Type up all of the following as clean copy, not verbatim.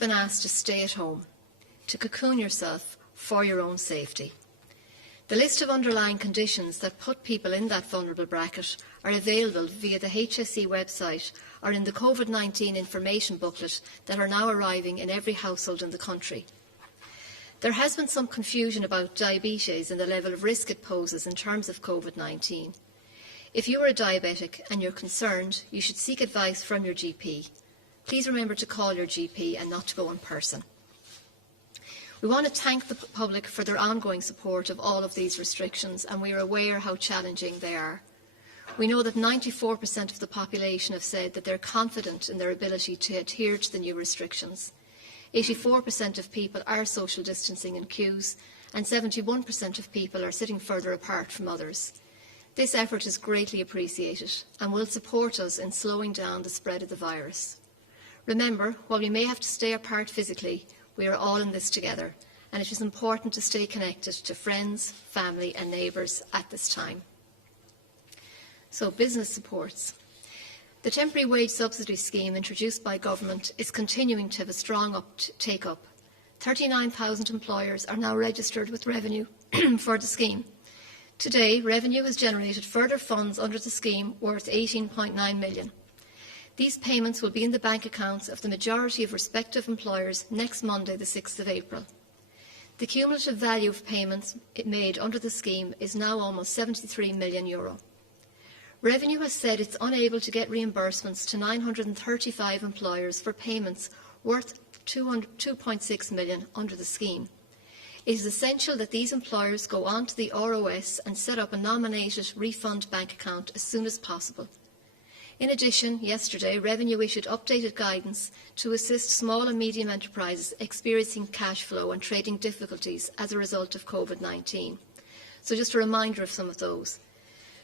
you've been asked to stay at home, to cocoon yourself for your own safety. The list of underlying conditions that put people in that vulnerable bracket are available via the HSE website or in the COVID-19 information booklet that are now arriving in every household in the country. There has been some confusion about diabetes and the level of risk it poses in terms of COVID-19. If you are a diabetic and you're concerned, you should seek advice from your GP. Please remember to call your GP and not to go in person. We want to thank the public for their ongoing support of all of these restrictions, and we are aware how challenging they are. We know that 94% of the population have said that they're confident in their ability to adhere to the new restrictions. 84% of people are social distancing in queues, and 71% of people are sitting further apart from others. This effort is greatly appreciated and will support us in slowing down the spread of the virus. Remember, while we may have to stay apart physically, we are all in this together, and it is important to stay connected to friends, family and neighbours at this time. So, business supports. The temporary wage subsidy scheme introduced by government is continuing to have a strong take-up. 39,000 employers are now registered with Revenue for the scheme. Today, Revenue has generated further funds under the scheme worth £18.9 million. These payments will be in the bank accounts of the majority of respective employers next Monday, the 6th of April. The cumulative value of payments made under the scheme is now almost €73 million. Revenue has said it's unable to get reimbursements to 935 employers for payments worth £2.6 million under the scheme. It is essential that these employers go on to the ROS and set up a nominated refund bank account as soon as possible. In addition, yesterday, Revenue issued updated guidance to assist small and medium enterprises experiencing cash flow and trading difficulties as a result of COVID-19. So just a reminder of some of those.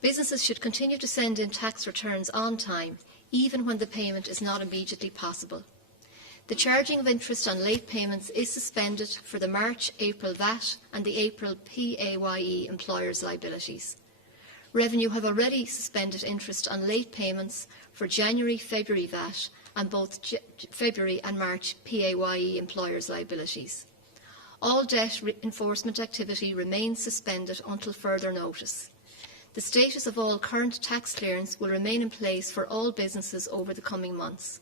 Businesses should continue to send in tax returns on time, even when the payment is not immediately possible. The charging of interest on late payments is suspended for the March-April VAT and the April PAYE employers' liabilities. Revenue have already suspended interest on late payments for January-February VAT and both February and March PAYE employers' liabilities. All debt enforcement activity remains suspended until further notice. The status of all current tax clearance will remain in place for all businesses over the coming months.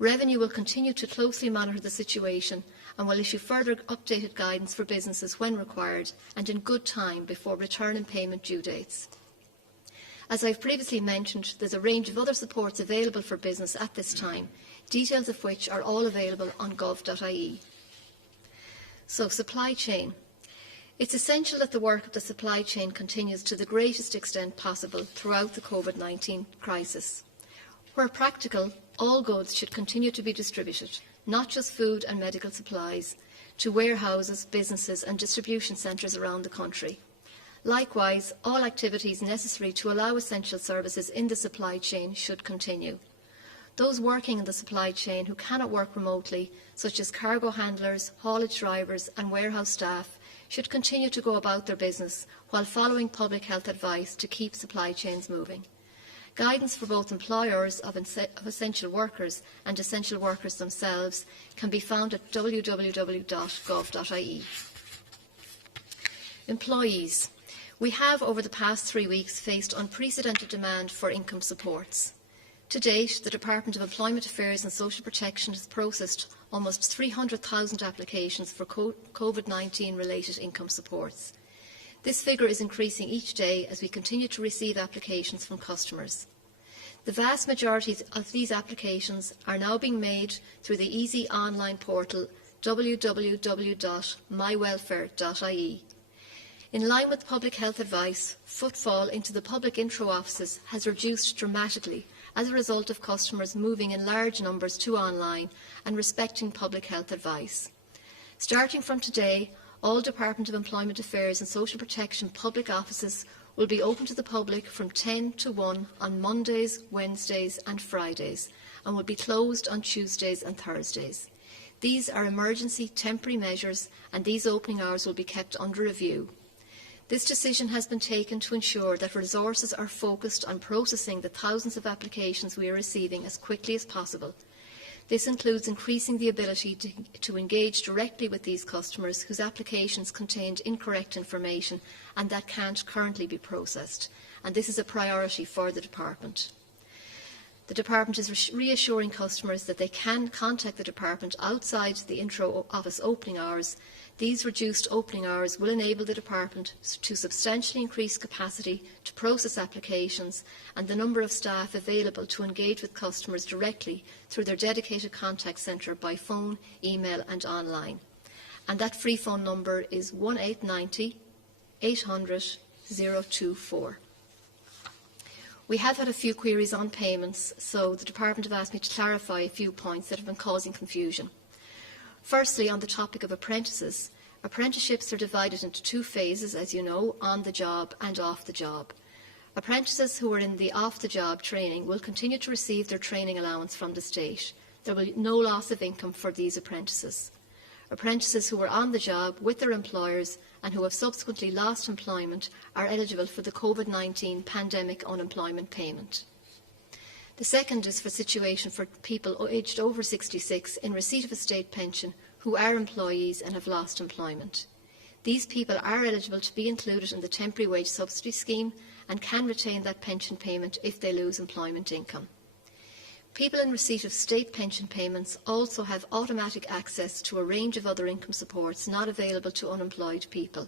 Revenue will continue to closely monitor the situation and will issue further updated guidance for businesses when required and in good time before return and payment due dates. As I have previously mentioned, there is a range of other supports available for business at this time, details of which are all available on gov.ie. So, supply chain. It's essential that the work of the supply chain continues to the greatest extent possible throughout the COVID-19 crisis. Where practical, all goods should continue to be distributed, not just food and medical supplies, to warehouses, businesses and distribution centres around the country. Likewise, all activities necessary to allow essential services in the supply chain should continue. Those working in the supply chain who cannot work remotely, such as cargo handlers, haulage drivers and warehouse staff, should continue to go about their business while following public health advice to keep supply chains moving. Guidance for both employers of essential workers and essential workers themselves can be found at www.gov.ie. Employees. We have, over the past 3 weeks, faced unprecedented demand for income supports. To date, the Department of Employment Affairs and Social Protection has processed almost 300,000 applications for COVID-19 related income supports. This figure is increasing each day as we continue to receive applications from customers. The vast majority of these applications are now being made through the easy online portal www.mywelfare.ie. In line with public health advice, footfall into the public intro offices has reduced dramatically as a result of customers moving in large numbers to online and respecting public health advice. Starting from today, all Department of Employment Affairs and Social Protection public offices will be open to the public from 10 to 1 on Mondays, Wednesdays and Fridays and will be closed on Tuesdays and Thursdays. These are emergency temporary measures and these opening hours will be kept under review. This decision has been taken to ensure that resources are focused on processing the thousands of applications we are receiving as quickly as possible. This includes increasing the ability to engage directly with these customers whose applications contained incorrect information and that can't currently be processed. And this is a priority for the Department. The Department is reassuring customers that they can contact the Department outside the intro office opening hours. These reduced opening hours will enable the Department to substantially increase capacity to process applications and the number of staff available to engage with customers directly through their dedicated contact centre by phone, email and online. And that free phone number is 1890 800 024. We have had a few queries on payments, so the Department have asked me to clarify a few points that have been causing confusion. Firstly, on the topic of apprentices, apprenticeships are divided into two phases, as you know, on the job and off the job. Apprentices who are in the off-the-job training will continue to receive their training allowance from the state. There will be no loss of income for these apprentices. Apprentices who are on the job with their employers and who have subsequently lost employment are eligible for the COVID-19 pandemic unemployment payment. The second is for situation for people aged over 66 in receipt of a state pension who are employees and have lost employment. These people are eligible to be included in the temporary wage subsidy scheme and can retain that pension payment if they lose employment income. People in receipt of state pension payments also have automatic access to a range of other income supports not available to unemployed people,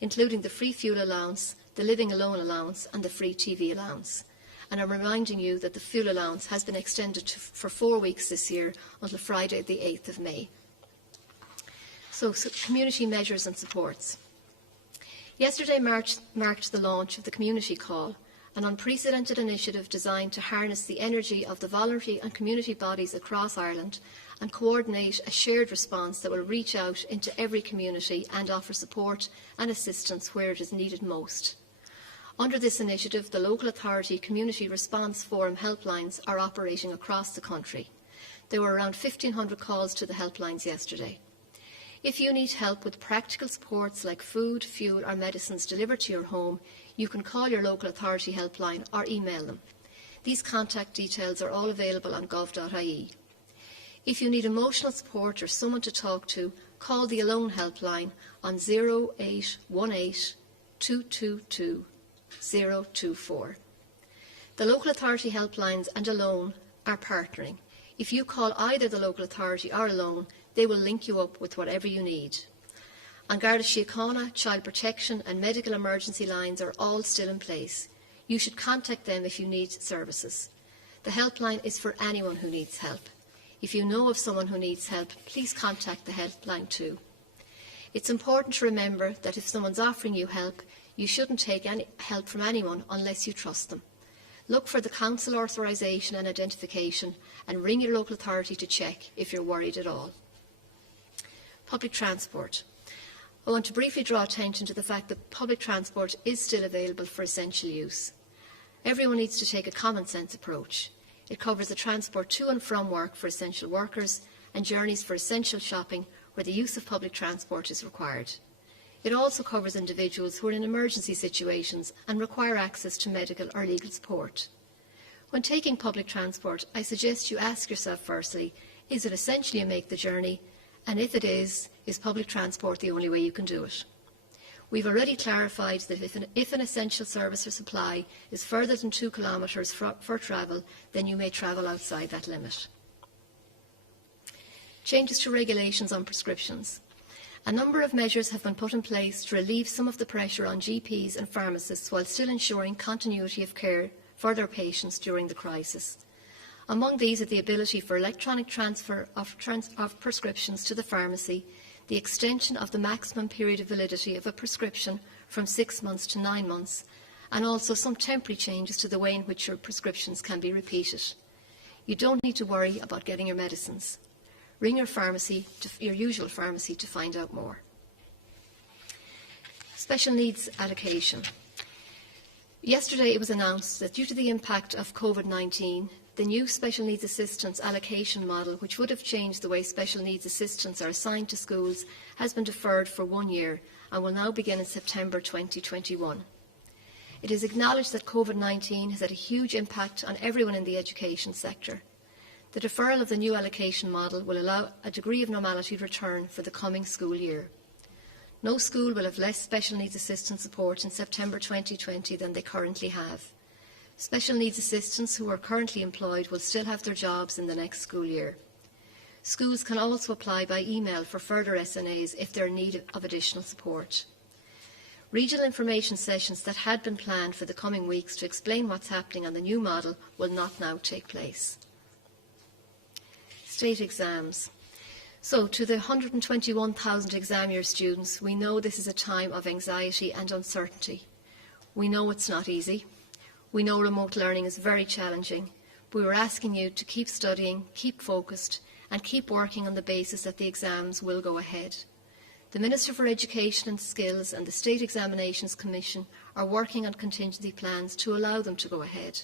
including the free fuel allowance, the living alone allowance and the free TV allowance. And I'm reminding you that the fuel allowance has been extended for 4 weeks this year until Friday the 8th of May. So community measures and supports. Yesterday marked the launch of the Community Call, an unprecedented initiative designed to harness the energy of the voluntary and community bodies across Ireland and coordinate a shared response that will reach out into every community and offer support and assistance where it is needed most. Under this initiative, the Local Authority Community Response Forum helplines are operating across the country. There were around 1,500 calls to the helplines yesterday. If you need help with practical supports like food, fuel or medicines delivered to your home, you can call your local authority helpline or email them. These contact details are all available on gov.ie. If you need emotional support or someone to talk to, call the Alone helpline on 0818 222 024. The local authority helplines and Alone are partnering. If you call either the local authority or Alone, they will link you up with whatever you need. An Garda Síochána, child protection and medical emergency lines are all still in place. You should contact them if you need services. The helpline is for anyone who needs help. If you know of someone who needs help, please contact the helpline too. It's important to remember that if someone's offering you help, you shouldn't take any help from anyone unless you trust them. Look for the council authorisation and identification and ring your local authority to check if you're worried at all. Public transport. I want to briefly draw attention to the fact that public transport is still available for essential use. Everyone needs to take a common sense approach. It covers the transport to and from work for essential workers and journeys for essential shopping where the use of public transport is required. It also covers individuals who are in emergency situations and require access to medical or legal support. When taking public transport, I suggest you ask yourself firstly, is it essential you make the journey? And if it is public transport the only way you can do it? We've already clarified that if an essential service or supply is further than 2 kilometres for travel, then you may travel outside that limit. Changes to regulations on prescriptions. A number of measures have been put in place to relieve some of the pressure on GPs and pharmacists while still ensuring continuity of care for their patients during the crisis. Among these are the ability for electronic transfer of prescriptions to the pharmacy, the extension of the maximum period of validity of a prescription from 6 months to 9 months, and also some temporary changes to the way in which your prescriptions can be repeated. You don't need to worry about getting your medicines. Ring your usual pharmacy to find out more. Special needs allocation. Yesterday it was announced that due to the impact of COVID-19, the new Special Needs Assistance allocation model, which would have changed the way special needs assistants are assigned to schools, has been deferred for 1 year and will now begin in September 2021. It is acknowledged that COVID-19 has had a huge impact on everyone in the education sector. The deferral of the new allocation model will allow a degree of normality to return for the coming school year. No school will have less special needs assistance support in September 2020 than they currently have. Special needs assistants who are currently employed will still have their jobs in the next school year. Schools can also apply by email for further SNAs if they are in need of additional support. Regional information sessions that had been planned for the coming weeks to explain what's happening on the new model will not now take place. State exams. So, to the 121,000 exam year students, we know this is a time of anxiety and uncertainty. We know it's not easy. We know remote learning is very challenging. But we're asking you to keep studying, keep focused, and keep working on the basis that the exams will go ahead. The Minister for Education and Skills and the State Examinations Commission are working on contingency plans to allow them to go ahead.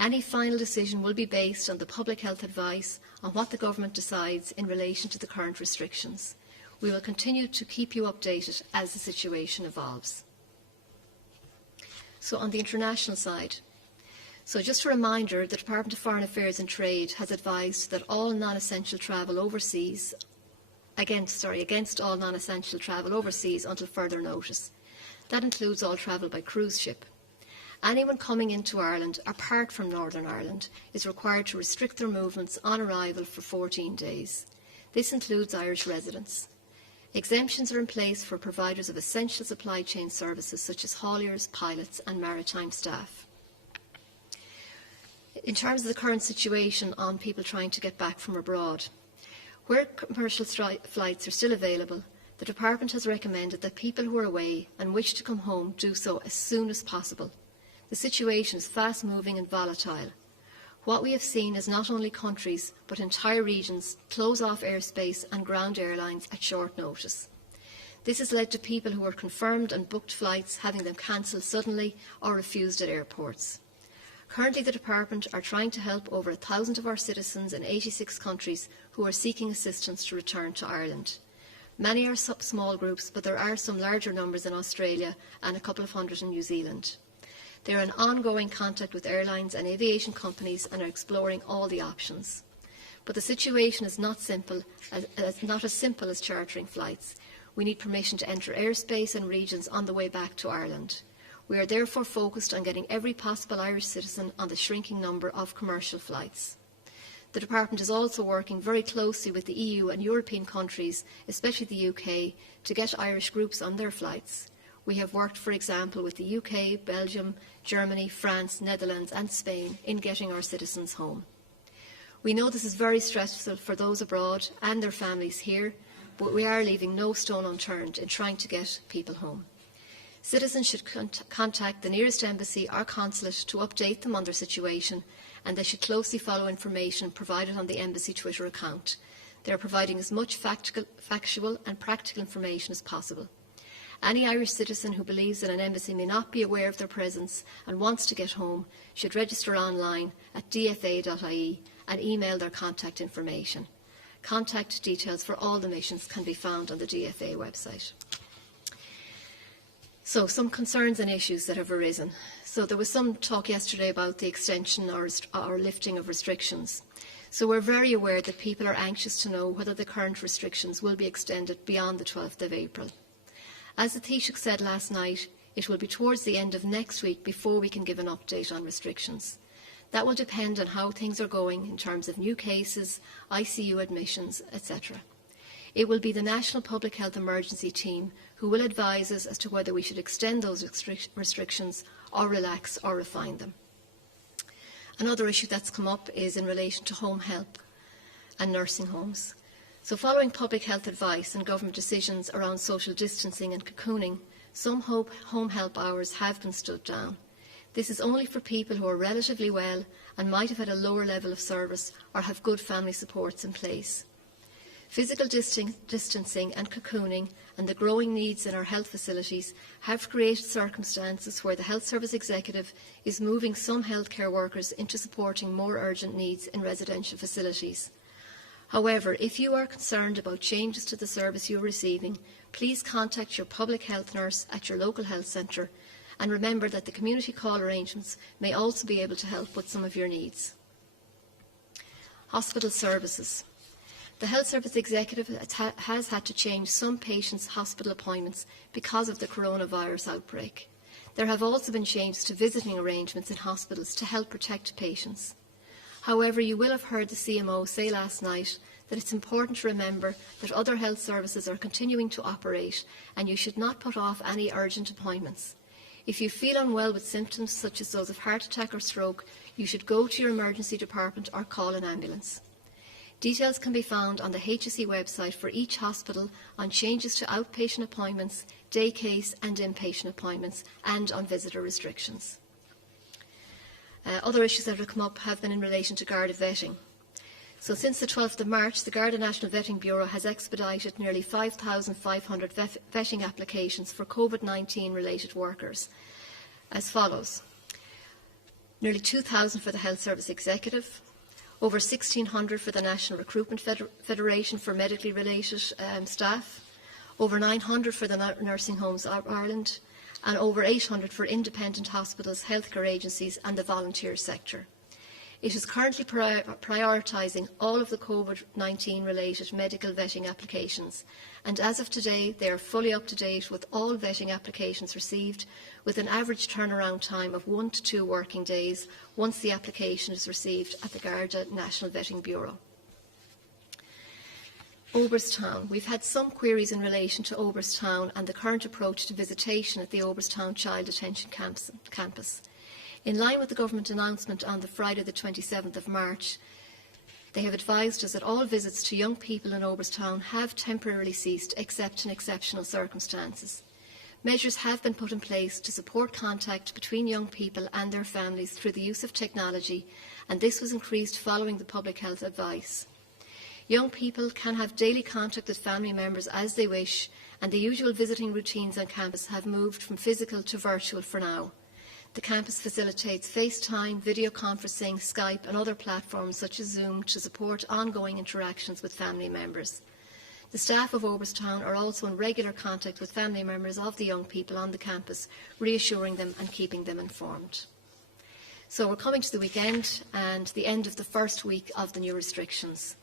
Any final decision will be based on the public health advice on what the Government decides in relation to the current restrictions. We will continue to keep you updated as the situation evolves. So on the international side, just a reminder, the Department of Foreign Affairs and Trade has advised that all non-essential travel overseas, against all non-essential travel overseas until further notice. That includes all travel by cruise ship. Anyone coming into Ireland, apart from Northern Ireland, is required to restrict their movements on arrival for 14 days. This includes Irish residents. Exemptions are in place for providers of essential supply chain services such as hauliers, pilots and maritime staff. In terms of the current situation on people trying to get back from abroad, where commercial flights are still available, the Department has recommended that people who are away and wish to come home do so as soon as possible. The situation is fast-moving and volatile. What we have seen is not only countries, but entire regions close off airspace and ground airlines at short notice. This has led to people who were confirmed and booked flights having them cancelled suddenly or refused at airports. Currently, the Department are trying to help over 1,000 of our citizens in 86 countries who are seeking assistance to return to Ireland. Many are small groups, but there are some larger numbers in Australia and a couple of hundred in New Zealand. They are in ongoing contact with airlines and aviation companies and are exploring all the options. But the situation is not as simple as chartering flights. We need permission to enter airspace and regions on the way back to Ireland. We are therefore focused on getting every possible Irish citizen on the shrinking number of commercial flights. The Department is also working very closely with the EU and European countries, especially the UK, to get Irish groups on their flights. We have worked, for example, with the UK, Belgium, Germany, France, Netherlands and Spain in getting our citizens home. We know this is very stressful for those abroad and their families here, but we are leaving no stone unturned in trying to get people home. Citizens should contact the nearest embassy or consulate to update them on their situation, and they should closely follow information provided on the embassy Twitter account. They are providing as much factual and practical information as possible. Any Irish citizen who believes that an embassy may not be aware of their presence and wants to get home should register online at dfa.ie and email their contact information. Contact details for all the missions can be found on the DFA website. So, some concerns and issues that have arisen. So there was some talk yesterday about the extension or lifting of restrictions. So we're very aware that people are anxious to know whether the current restrictions will be extended beyond the 12th of April. As the Taoiseach said last night, it will be towards the end of next week before we can give an update on restrictions. That will depend on how things are going in terms of new cases, ICU admissions, etc. It will be the National Public Health Emergency Team who will advise us as to whether we should extend those restrictions or relax or refine them. Another issue that's come up is in relation to home help and nursing homes. So following public health advice and government decisions around social distancing and cocooning, some home help hours have been stood down. This is only for people who are relatively well and might have had a lower level of service or have good family supports in place. Physical distancing and cocooning and the growing needs in our health facilities have created circumstances where the Health Service Executive is moving some healthcare workers into supporting more urgent needs in residential facilities. However, if you are concerned about changes to the service you are receiving, please contact your public health nurse at your local health centre, and remember that the community call arrangements may also be able to help with some of your needs. Hospital services. The Health Service Executive has had to change some patients' hospital appointments because of the coronavirus outbreak. There have also been changes to visiting arrangements in hospitals to help protect patients. However, you will have heard the CMO say last night that it's important to remember that other health services are continuing to operate and you should not put off any urgent appointments. If you feel unwell with symptoms such as those of heart attack or stroke, you should go to your emergency department or call an ambulance. Details can be found on the HSE website for each hospital on changes to outpatient appointments, day case and inpatient appointments, and on visitor restrictions. Other issues that have come up have been in relation to Garda vetting. So since the 12th of March, the Garda National Vetting Bureau has expedited nearly 5,500 vetting applications for COVID-19 related workers as follows. Nearly 2,000 for the Health Service Executive, over 1,600 for the National Recruitment Federation for medically related staff, over 900 for the Nursing Homes of Ireland, and over 800 for independent hospitals, healthcare agencies and the volunteer sector. It is currently prioritising all of the COVID-19 related medical vetting applications, and as of today they are fully up to date with all vetting applications received, with an average turnaround time of 1 to 2 working days once the application is received at the Garda National Vetting Bureau. Orbis Town. We've had some queries in relation to Orbis Town and the current approach to visitation at the Orbis Town Child Detention Campus. In line with the Government announcement on the Friday the 27th of March, they have advised us that all visits to young people in Orbis Town have temporarily ceased except in exceptional circumstances. Measures have been put in place to support contact between young people and their families through the use of technology, and this was increased following the public health advice. Young people can have daily contact with family members as they wish, and the usual visiting routines on campus have moved from physical to virtual for now. The campus facilitates FaceTime, video conferencing, Skype and other platforms such as Zoom to support ongoing interactions with family members. The staff of Orbis Town are also in regular contact with family members of the young people on the campus, reassuring them and keeping them informed. So we're coming to the weekend and the end of the first week of the new restrictions.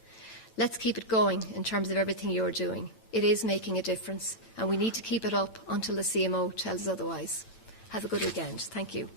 Let's keep it going in terms of everything you're doing. It is making a difference and we need to keep it up until the CMO tells us otherwise. Have a good weekend. Thank you.